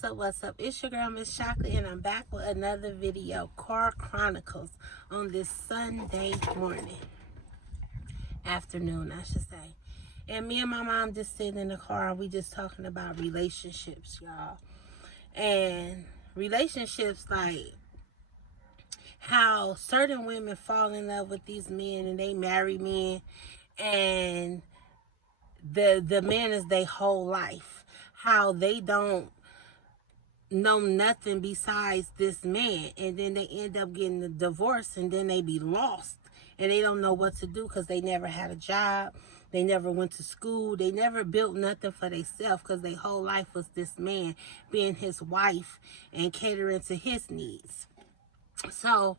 What's up? It's your girl, Miss Chocolate, and I'm back with another video, Car Chronicles, on this Sunday morning. Afternoon, I should say. And me and my mom just sitting in the car, and we just talking about relationships, y'all. And relationships, like, how certain women fall in love with these men, and they marry men, and the man is their whole life. How they don't know nothing besides this man, and then they end up getting a divorce, and then they be lost, and they don't know what to do because they never had a job, they never went to school, they never built nothing for themselves because their whole life was this man being his wife and catering to his needs. So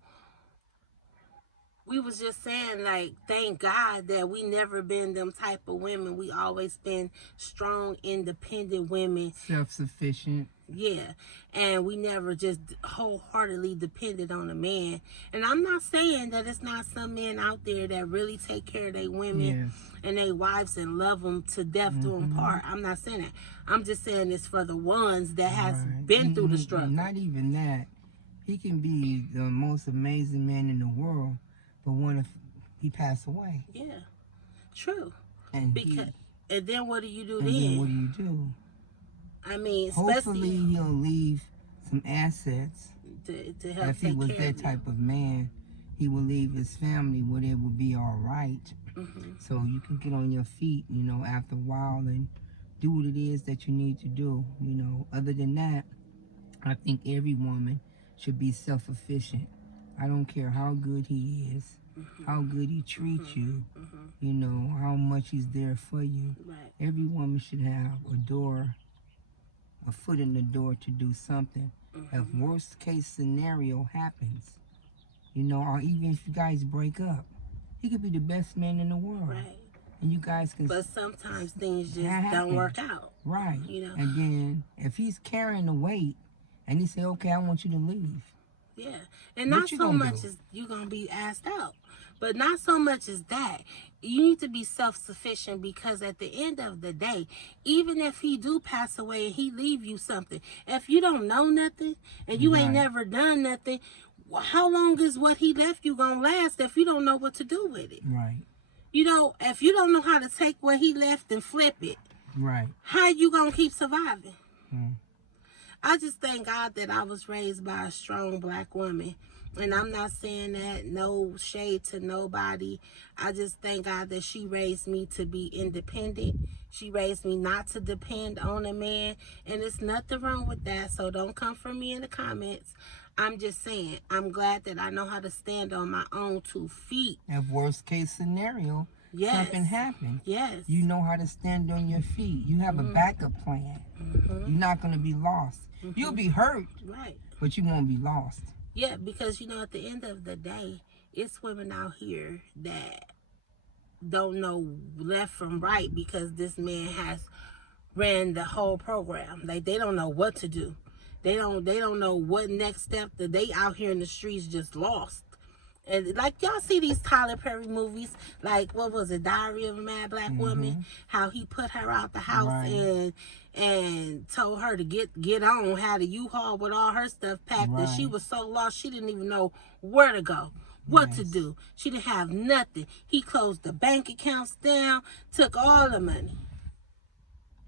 we was just saying, like, thank God that we never been them type of women. We always been strong, independent women. Self-sufficient. Yeah. And we never just wholeheartedly depended on a man. And I'm not saying that it's not some men out there that really take care of their women and their wives and love them to death to them part. I'm not saying that. I'm just saying it's for the ones that has been through the struggle. Not even that. He can be the most amazing man in the world, but what if he passed away? Yeah, true. And then what do you do then? then? What do you do? I mean, hopefully he'll leave some assets to help. If he was that type of man, he will leave his family where they will be all right. So you can get on your feet, you know, after a while and do what it is that you need to do. You know, other than that, I think every woman should be self-sufficient. I don't care how good he is, how good he treats you, you know, how much he's there for you. Right. Every woman should have a foot in the door to do something. If worst case scenario happens, you know, or even if you guys break up, he could be the best man in the world. Right. And you guys can. But sometimes things just don't work out. Right. You know. And then if he's carrying the weight and he say, okay, I want you to leave. Yeah. And not so much as you're going to be asked out. But not so much as that. You need to be self-sufficient, because at the end of the day, even if he do pass away and he leave you something, if you don't know nothing and you ain't never done nothing, how long is what he left you going to last if you don't know what to do with it? Right. You know, if you don't know how to take what he left and flip it, right, how you going to keep surviving? I just thank God that I was raised by a strong black woman. And I'm not saying that, no shade to nobody. I just thank God that she raised me to be independent. She raised me not to depend on a man. And there's nothing wrong with that. So don't come for me in the comments. I'm just saying, I'm glad that I know how to stand on my own 2 feet. If worst case scenario, something happens. Yes. You know how to stand on your feet. You have a backup plan. You're not going to be lost. You'll be hurt. Right. But you won't be lost. Yeah, because, you know, at the end of the day, it's women out here that don't know left from right because this man has ran the whole program. Like, they don't know what to do. They don't know what next step. That they out here in the streets just lost. And like, y'all see these Tyler Perry movies, like, what was it, Diary of a Mad Black Woman? How he put her out the house and told her to get on, had a U-Haul with all her stuff packed, and she was so lost she didn't even know where to go, what to do. She didn't have nothing. He closed the bank accounts down, took all the money.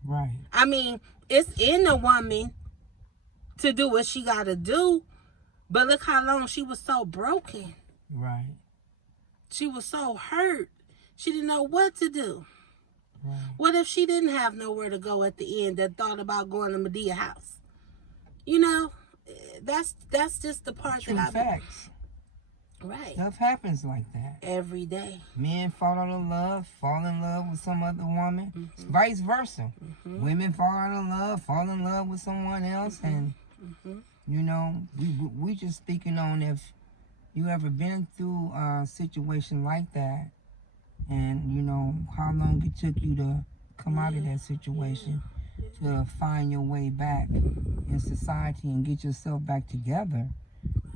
Right. I mean, it's in a woman to do what she got to do, but look how long she was so broken. Right. She was so hurt. She didn't know what to do. Right. What if she didn't have nowhere to go at the end, that thought about going to Medea house? You know, that's just the part True that facts. Right. Stuff happens like that. Every day. Men fall out of love, fall in love with some other woman. Vice versa. Women fall out of love, fall in love with someone else. And, you know, we just speaking on if you ever been through a situation like that, and you know how long it took you to come out of that situation, to find your way back in society and get yourself back together.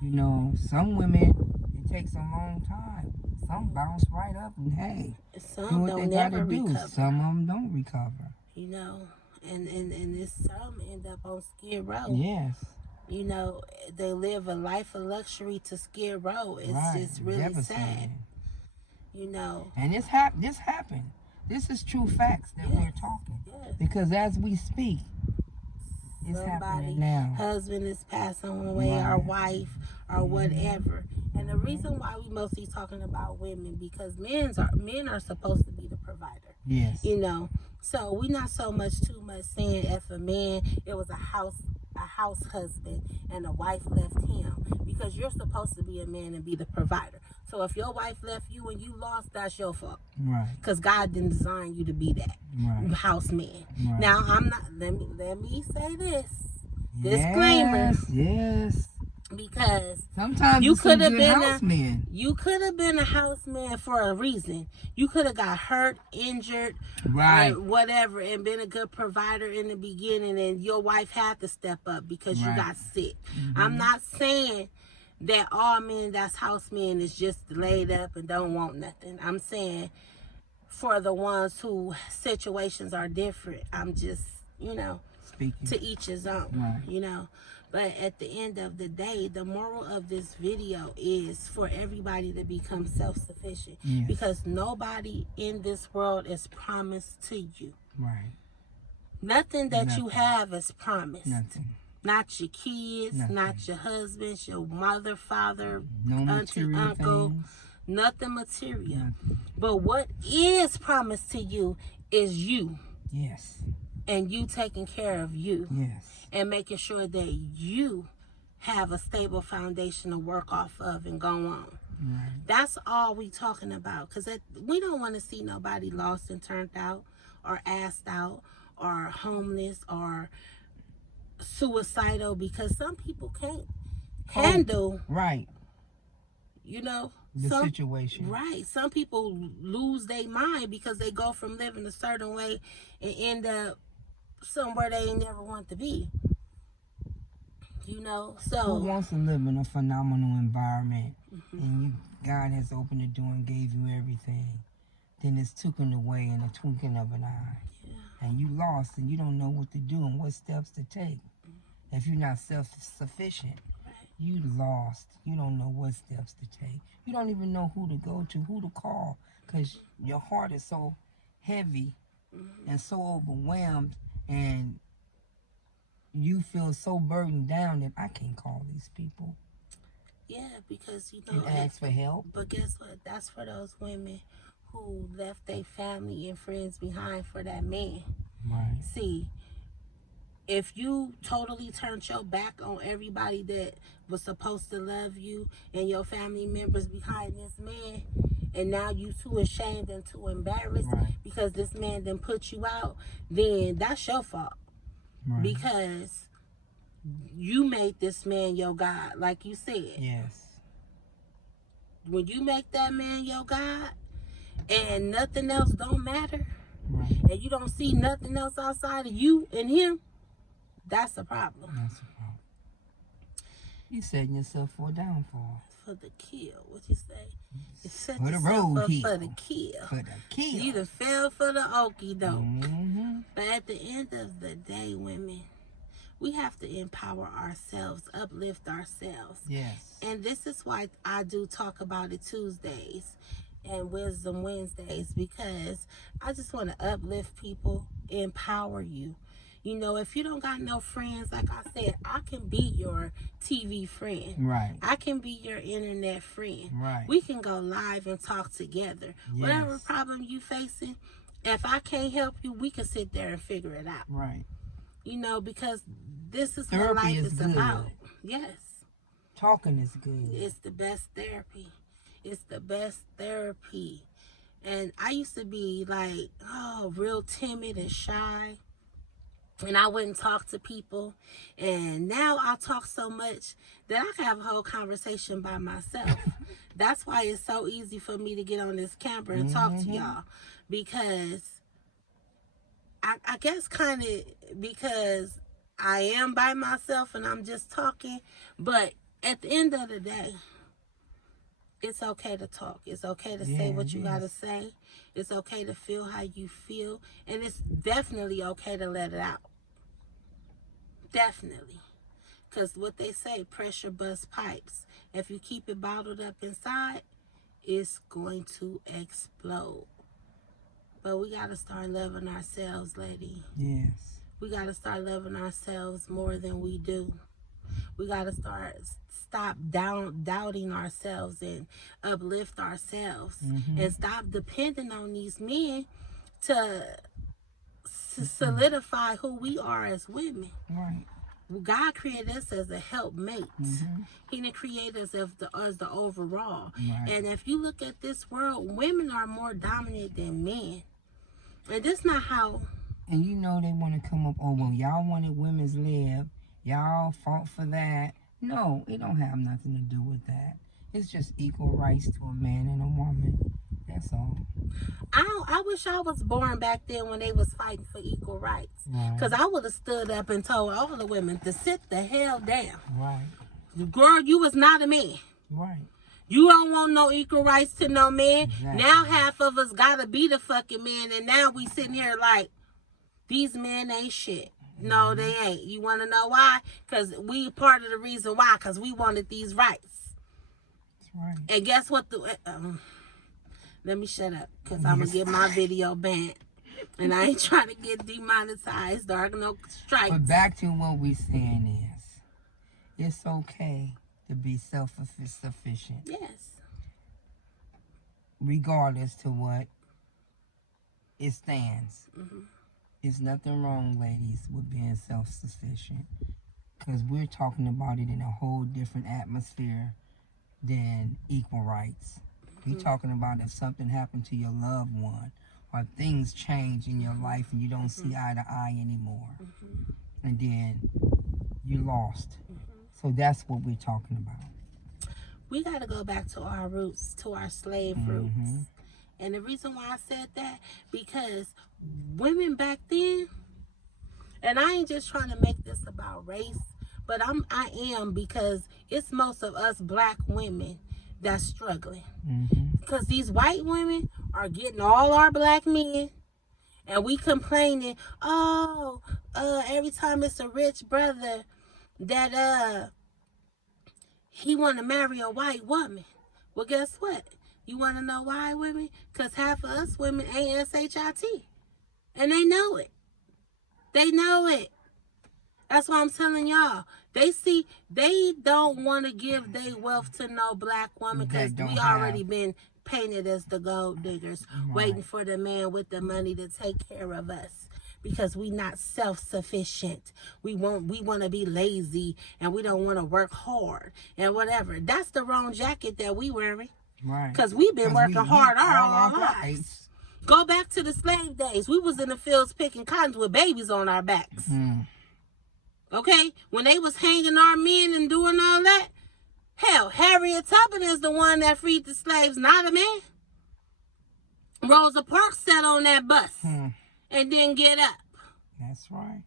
You know, some women, it takes a long time. Some bounce right up and hey, Some do what don't they gotta never do. recover. Some of them don't recover. You know, and this some end up on Skid Row. Yes. You know, they live a life of luxury to Skid Row. It's Right. just really sad. Devastating. You know. And this happened. This is true facts that we're talking. Yes. Because as we speak, it's happening now. Husband is passing away, Right. our wife, or whatever. And the reason why we mostly talking about women, because men are supposed to be the provider. Yes. You know. So we not so much too much saying if a man, it was a house husband and a wife left him, because you're supposed to be a man and be the provider. So if your wife left you and you lost, that's your fault. Right. Because God didn't design you to be that house man. Right. Now I'm not. Let me say this disclaimer. Yes. Because sometimes you could have been houseman. You could have been a houseman for a reason. You could have got hurt, injured, right, or whatever, and been a good provider in the beginning, and your wife had to step up because you got sick. I'm not saying that all men that's housemen is just laid up and don't want nothing. I'm saying for the ones who situations are different, I'm just, speaking to each his own, But at the end of the day, the moral of this video is for everybody to become self-sufficient. Yes. Because nobody in this world is promised to you. Right. Nothing that you have is promised. Nothing. Not your kids, not your husband, your mother, father, auntie, material uncle. Things. Nothing material. Nothing. But what is promised to you is you. Yes. And you taking care of you. Yes. And making sure that you have a stable foundation to work off of and go on. Right. That's all we talking about. Because we don't want to see nobody lost and turned out or assed out or homeless or suicidal, because some people can't handle the situation. Right. Some people lose their mind because they go from living a certain way and end up somewhere they ain't never want to be. So who wants to live in a phenomenal environment and God has opened the door and gave you everything, then it's taken away in a twinkling of an eye. And you lost and you don't know what to do and what steps to take. If you're not self-sufficient, you lost. You don't know what steps to take. You don't even know who to go to, who to call, because your heart is so heavy and so overwhelmed, and you feel so burdened down that I can't call these people. Yeah, because and ask for help. But guess what? That's for those women who left their family and friends behind for that man. Right. See, if you totally turned your back on everybody that was supposed to love you and your family members behind this man, and now you too ashamed and too embarrassed because this man didn't put you out, then that's your fault. Right. Because you made this man your God, like you said. Yes. When you make that man your God and nothing else don't matter, and you don't see nothing else outside of you and him, that's a problem. That's a problem. You setting yourself for a downfall. For the kill, what you say? You set for yourself the road up kill. for the kill. For the kill. You done fell for the okie doke. But at the end of the day, women, we have to empower ourselves, uplift ourselves. Yes. And this is why I do talk about it Tuesdays and Wisdom Wednesdays, because I just want to uplift people, empower you. If you don't got no friends, like I said, I can be your TV friend. Right. I can be your internet friend. Right. We can go live and talk together. Yes. Whatever problem you facing, if I can't help you, we can sit there and figure it out. Right. Because this is therapy what life is good. about. Yes. Talking is good. It's the best therapy. It's the best therapy. And I used to be real timid and shy. And I wouldn't talk to people. And now I talk so much that I can have a whole conversation by myself. That's why it's so easy for me to get on this camera and talk to y'all. Because I guess kind of because I am by myself and I'm just talking. But at the end of the day, It's okay to talk. It's okay to say what you gotta say. It's okay to feel how you feel. And it's definitely okay to let it out. Definitely. Because what they say, pressure busts pipes. If you keep it bottled up inside, it's going to explode. But we gotta start loving ourselves, lady. Yes. We gotta start loving ourselves more than we do. We gotta stop doubting ourselves and uplift ourselves, and stop depending on these men to solidify who we are as women. Right. God created us as a helpmate. He didn't create us as the overall. Right. And if you look at this world, women are more dominant than men. And that's not how. And you know they want to come up, oh, well, y'all wanted women's lib. Y'all fought for that. No, it don't have nothing to do with that. It's just equal rights to a man and a woman. That's all. I wish I was born back then when they was fighting for equal rights. Because I would have stood up and told all the women to sit the hell down. Right. Girl, you was not a man. Right. You don't want no equal rights to no man. Exactly. Now half of us gotta be the fucking man, and now we sitting here like, these men ain't shit. No, they ain't. You want to know why? Because we part of the reason why. Because we wanted these rights. That's right. And guess what? Let me shut up. Because I'm going to get my video banned. And I ain't trying to get demonetized or no strikes. But back to what we're saying is, it's okay to be self-sufficient. Yes. Regardless to what it stands. There's nothing wrong, ladies, with being self-sufficient. Because we're talking about it in a whole different atmosphere than equal rights. We're talking about if something happened to your loved one, or things change in your life and you don't see eye to eye anymore. And then you lost. So that's what we're talking about. We got to go back to our roots, to our slave roots. And the reason why I said that, because women back then, and I ain't just trying to make this about race, but I am, because it's most of us black women that's struggling. Because these white women are getting all our black men, and we complaining, oh, every time it's a rich brother that he want to marry a white woman. Well, guess what? You want to know why, women? Because half of us women ain't SHIT. And they know it. They know it. That's why I'm telling y'all. They don't want to give their wealth to no black woman, because we already been painted as the gold diggers, waiting for the man with the money to take care of us. Because we not self-sufficient. We want to be lazy, and we don't want to work hard and whatever. That's the wrong jacket that we wearing. Right. Because we've been working hard all our lives. Go back to the slave days. We was in the fields picking cottons with babies on our backs. Okay? When they was hanging our men and doing all that, hell, Harriet Tubman is the one that freed the slaves, not a man. Rosa Parks sat on that bus and didn't get up. That's right.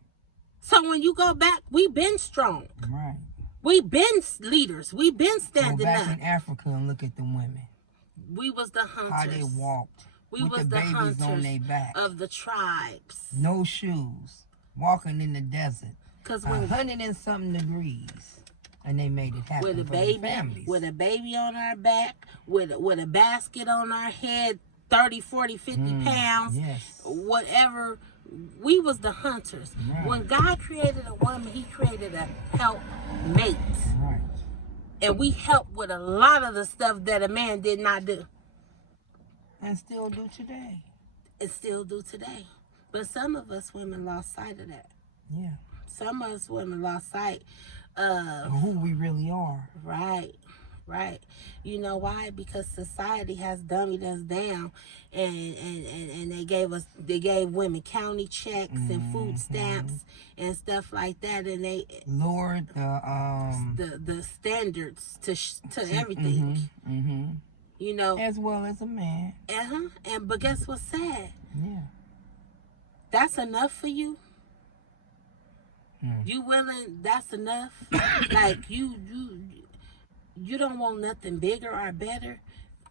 So when you go back, we been strong. Right. We been leaders. We been standing Go back up. in Africa and look at the women. We was the hunters. How they walked. We with was the the babies hunters on their back. of the tribes. No shoes. Walking in the desert. 'Cause when 100 and something degrees. And they made it happen with a for baby, their families. with a baby on our back, with a basket on our head, 30, 40, 50 pounds, yes. whatever. We was the hunters. Right. When God created a woman, he created a helpmate. Right. And we help with a lot of the stuff that a man did not do. And still do today. And still do today. But some of us women lost sight of that. Yeah. Some of us women lost sight of Who we really are. Right. You know why? Because society has dummied us down, and they gave women county checks and food stamps and stuff like that, and they lowered the standards to everything. You know, as well as a man. And but guess what's sad? Yeah. That's enough for you. You willing? That's enough. Like you you don't want nothing bigger or better.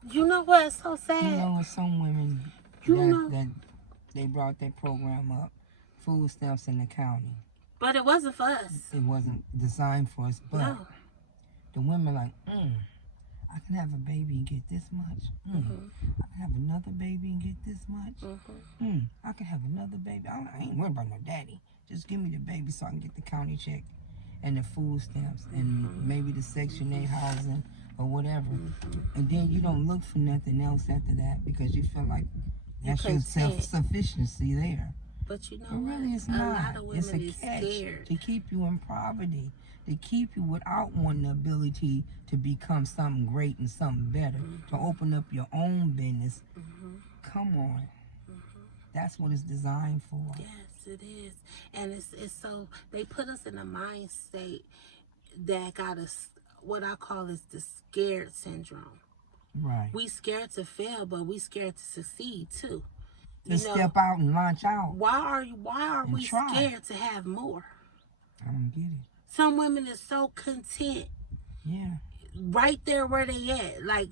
You know what? It's so sad. You know, some women that they brought that program up, food stamps in the county. But it wasn't for us. It wasn't designed for us, but No. the women like, I can have a baby and get this much. I can have another baby and get this much. I can have another baby. I ain't worried about no daddy. Just give me the baby so I can get the county check and the food stamps and maybe the Section 8 housing or whatever. And then you don't look for nothing else after that because you feel like that's your self-sufficiency there. But you know But really what? it's not. A lot of women It's a is catch scared. to keep you in poverty, to keep you without wanting the ability to become something great and something better, to open up your own business. Come on. That's what it's designed for. Yes, it is. And it's so, they put us in a mind state that got us, what I call is the scared syndrome. Right. We scared to fail, but we scared to succeed too. To step out and launch out. Why are we try. scared to have more? I don't get it. Some women are so content Yeah. right there where they at. Like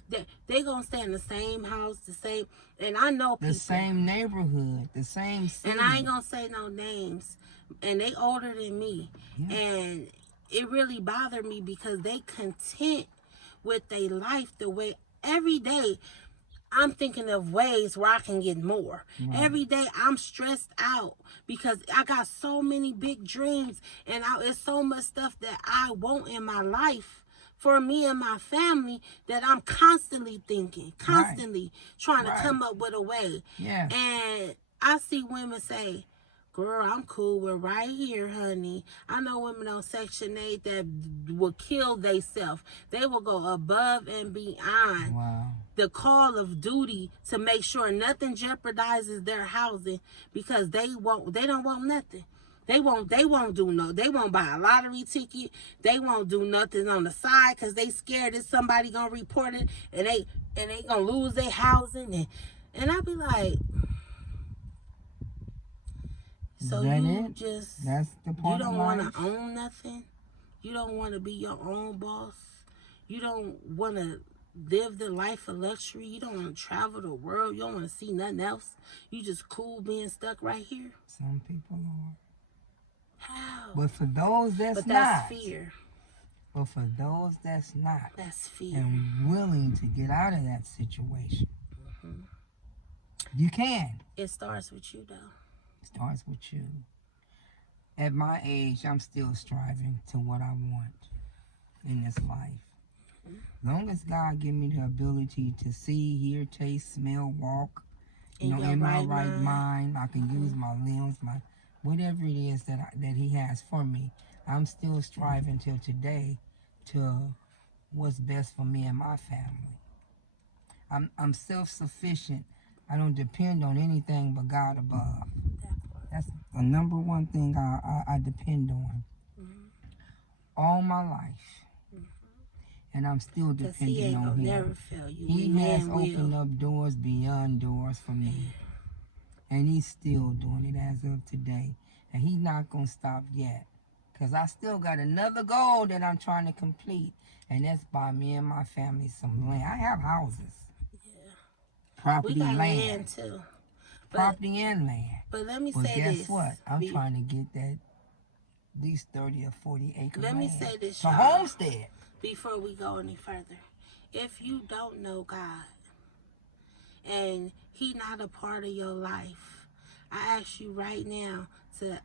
they gonna stay in the same house, the same, and I know people. The same neighborhood, the same city. And I ain't gonna say no names. And they older than me. Yeah. And it really bothered me because they content with their life the way every day I'm thinking of ways where I can get more. Right. Every day I'm stressed out because I got so many big dreams and it's so much stuff that I want in my life for me and my family that I'm constantly thinking, constantly trying to come up with a way. Yeah. And I see women say, girl, I'm cool with right here, honey. I know women on Section 8 that will kill themselves. They will go above and beyond the call of duty to make sure nothing jeopardizes their housing because they don't want nothing. They won't buy a lottery ticket. They won't do nothing on the side because they scared that somebody gonna report it and they gonna lose their housing and I be like, so that's the part. You don't want to own nothing. You don't want to be your own boss. You don't want to live the life of luxury. You don't want to travel the world. You don't want to see nothing else. You just cool being stuck right here. Some people are. How? But for those that's fear. But for those that's not. That's fear. And willing to get out of that situation. You can. It starts with you though. Starts with you. At my age, I'm still striving to what I want in this life. Long as God give me the ability to see, hear, taste, smell, walk, in my right mind, I can use my limbs, my whatever it is that He has for me. I'm still striving till today to what's best for me and my family. I'm self-sufficient. I don't depend on anything but God above. That's the number one thing I depend on all my life. And I'm still depending on Him. Never fail you. He has opened up doors beyond doors for me. And He's still doing it as of today. And He's not going to stop yet. Because I still got another goal that I'm trying to complete. And that's buy me and my family some land. I have houses. Yeah. Property, we got land too. Property and land. But let me say this. But guess what? I'm trying to get these 30 or 40 acres. Let me say this, to homestead. Before we go any further. If you don't know God and He not a part of your life, I ask you right now to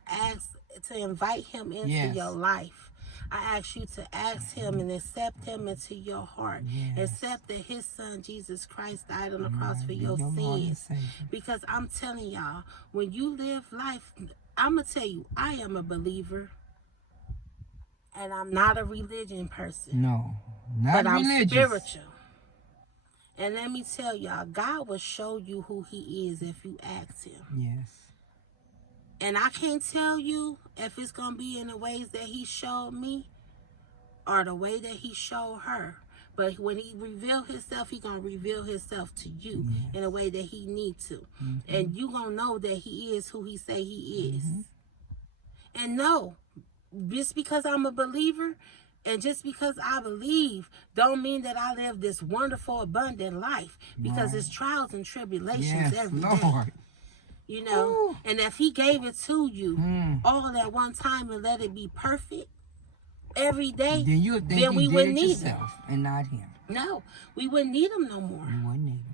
invite Him into your life. I ask you to ask Him and accept Him into your heart. Accept that His Son, Jesus Christ, died on the cross for your sins. Because I'm telling y'all, when you live life, I'm going to tell you, I am a believer. And I'm not a religion person. No, not but religious. I'm spiritual. And let me tell y'all, God will show you who He is if you ask Him. Yes. And I can't tell you if it's going to be in the ways that He showed me or the way that He showed her. But when He reveal Himself, He going to reveal Himself to you in a way that He need to. And you going to know that He is who He say He is. And no, just because I'm a believer And just because I believe don't mean that I live this wonderful, abundant life, because Right. it's trials and tribulations Yes, every day. Lord. You know, Woo. and if he gave it to you Mm. all at one time and let it be perfect every day, Then you would think then you we did wouldn't it need him. yourself and not him. No, we wouldn't need him no more. You wouldn't need him.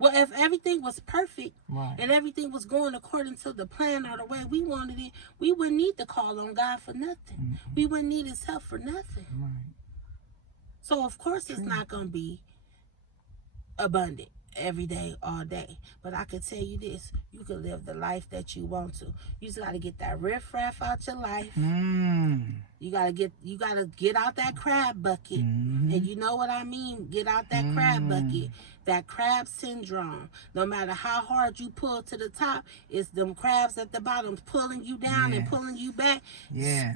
Well, if everything was perfect Right. and everything was going according to the plan or the way we wanted it, we wouldn't need to call on God for nothing. We wouldn't need his help for nothing. Right. So, of course, it's not going to be abundant every day, all day. But I can tell you this, you can live the life that you want to. You just got to get that riffraff out your life. You gotta get out that crab bucket. And you know what I mean? Get out that crab bucket. That crab syndrome. No matter how hard you pull to the top, it's them crabs at the bottom pulling you down and pulling you back,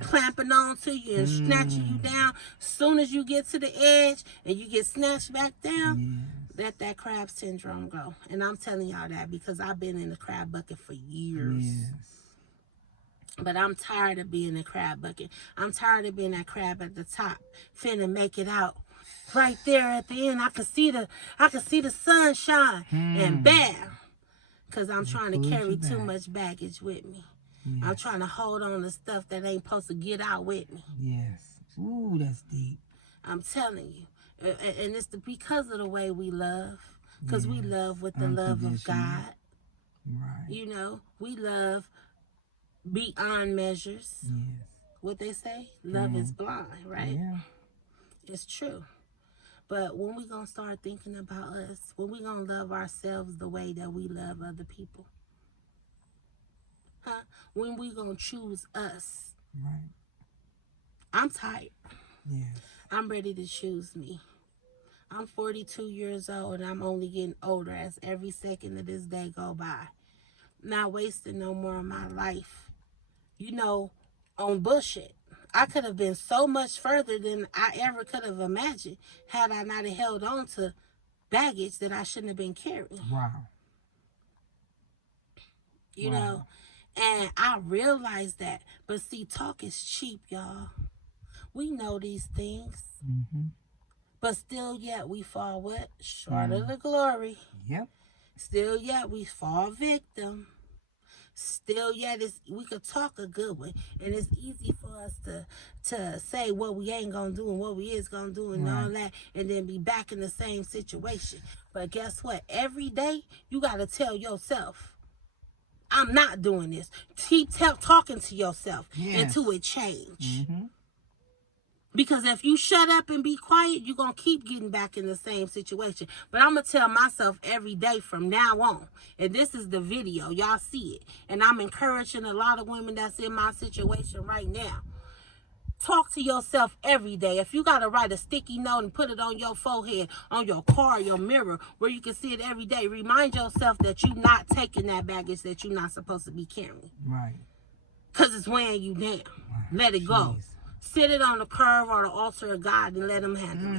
clamping on to you and snatching you down. Soon as you get to the edge and you get snatched back down, let that crab syndrome go. And I'm telling y'all that because I've been in the crab bucket for years. But I'm tired of being a crab bucket. I'm tired of being that crab at the top, finna make it out. Right there at the end, I could see the sunshine, and bam, because I'm trying to carry too much baggage with me. I'm trying to hold on to stuff that ain't supposed to get out with me. Yes. Ooh, that's deep. I'm telling you, and it's because of the way we love, because we love with the love of God. Right. You know, we love beyond measures. Yes. What they say, love is blind, right? Yeah. It's true. But when we gonna start thinking about us, when we gonna love ourselves the way that we love other people? Huh? When we gonna choose us? Right. I'm tired. Yes. I'm ready to choose me. I'm 42 years old and I'm only getting older as every second of this day go by. Not wasting no more of my life, you know, on bullshit. I could have been so much further than I ever could have imagined had I not held on to baggage that I shouldn't have been carrying. Wow. You know, and I realized that. But see, talk is cheap, y'all. We know these things. But still yet we fall what? Short of the glory. Yep. Still yet we fall victim. Still yet we could talk a good one. And it's easy for us to say what we ain't gonna do and what we is gonna do and all that, and then be back in the same situation. But guess what? Every day you gotta tell yourself, I'm not doing this. Keep talking to yourself until it change. Because if you shut up and be quiet, you're going to keep getting back in the same situation. But I'm going to tell myself every day from now on. And this is the video. Y'all see it. And I'm encouraging a lot of women that's in my situation right now. Talk to yourself every day. If you got to write a sticky note and put it on your forehead, on your car, your mirror, where you can see it every day, remind yourself that you're not taking that baggage that you're not supposed to be carrying. Right. Because it's weighing you down. Let it go. Sit it on the curve or the altar of God and let him handle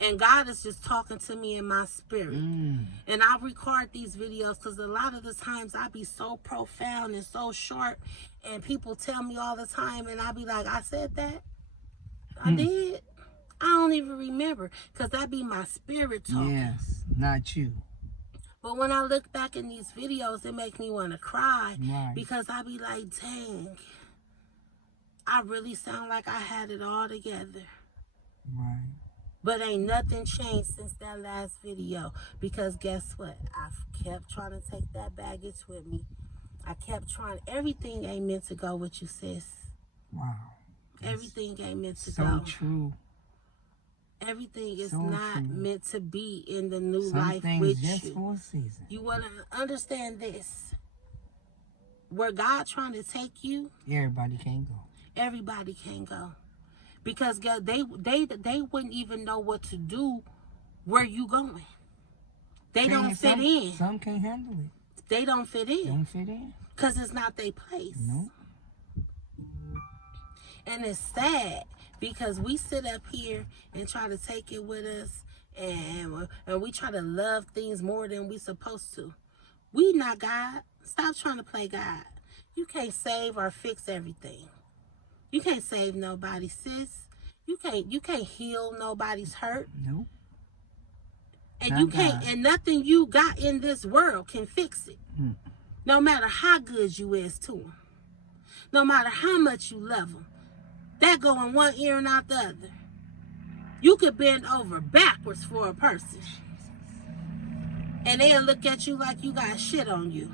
it. And God is just talking to me in my spirit. And I record these videos because a lot of the times I be so profound and so sharp. And people tell me all the time and I be like, I said that? I did? I don't even remember because that be my spirit talking. Yes, not you. But when I look back in these videos, it make me want to cry. Because I be like, dang. I really sound like I had it all together. Right. But ain't nothing changed since that last video. Because guess what? I've kept trying to take that baggage with me. I kept trying. Everything ain't meant to go with you, sis. Wow. Everything ain't meant to so go. So true. Everything is not meant to be in the new Some life things with just you. For a season. You want to understand this. Where God trying to take you, everybody can't go. Everybody can't go. Because they wouldn't even know what to do where you going. They don't fit in. Some can't handle it. They don't fit in. Don't fit in. Because it's not their place. No. And it's sad because we sit up here and try to take it with us and we try to love things more than we supposed to. We not God. Stop trying to play God. You can't save or fix everything. You can't save nobody, sis. You can't heal nobody's hurt. Nope. And Not you can't, God. and nothing you got in this world can fix it. Mm. No matter how good you is to them. No matter how much you love them. That go in one ear and out the other. You could bend over backwards for a person. And they'll look at you like you got shit on you.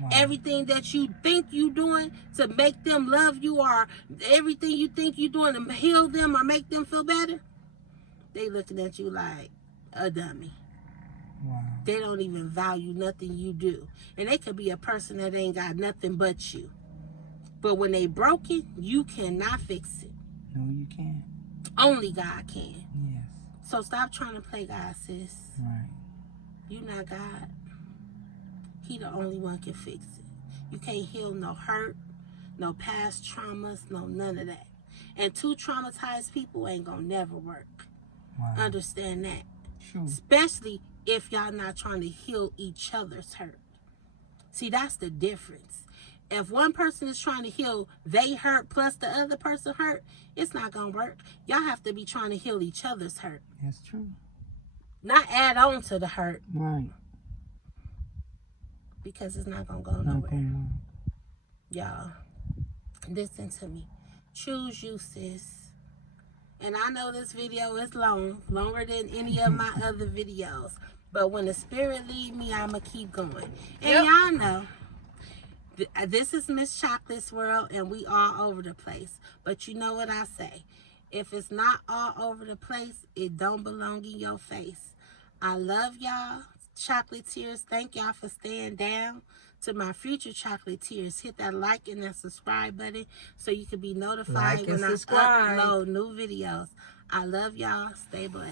Wow. Everything that you think you doing to make them love you, or everything you think you doing to heal them or make them feel better, they looking at you like a dummy. Wow. They don't even value nothing you do. And they could be a person that ain't got nothing but you. But when they broken, you cannot fix it. No, you can't. Only God can. Yes. So stop trying to play God, sis. Right. You not God. He the only one can fix it. You can't heal no hurt, no past traumas, no none of that. And two traumatized people ain't gonna never work. Wow. Understand that. True. Especially if y'all not trying to heal each other's hurt. See, that's the difference. If one person is trying to heal they hurt plus the other person hurt, it's not gonna work. Y'all have to be trying to heal each other's hurt. That's true. Not add on to the hurt. Right. Because it's not gonna go Not nowhere. going on. Y'all, listen to me. Choose you, sis. And I know this video is long, longer than any of my other videos. But when the spirit lead me, I'ma keep going. And y'all know, this is Miss Chocolate's world, and we all over the place. But you know what I say? If it's not all over the place, it don't belong in your face. I love y'all. Chocolatiers, thank y'all for staying down. To my future chocolatiers, hit that like and that subscribe button so you can be notified Like and when subscribe. I upload new videos. I love y'all. Stay blessed.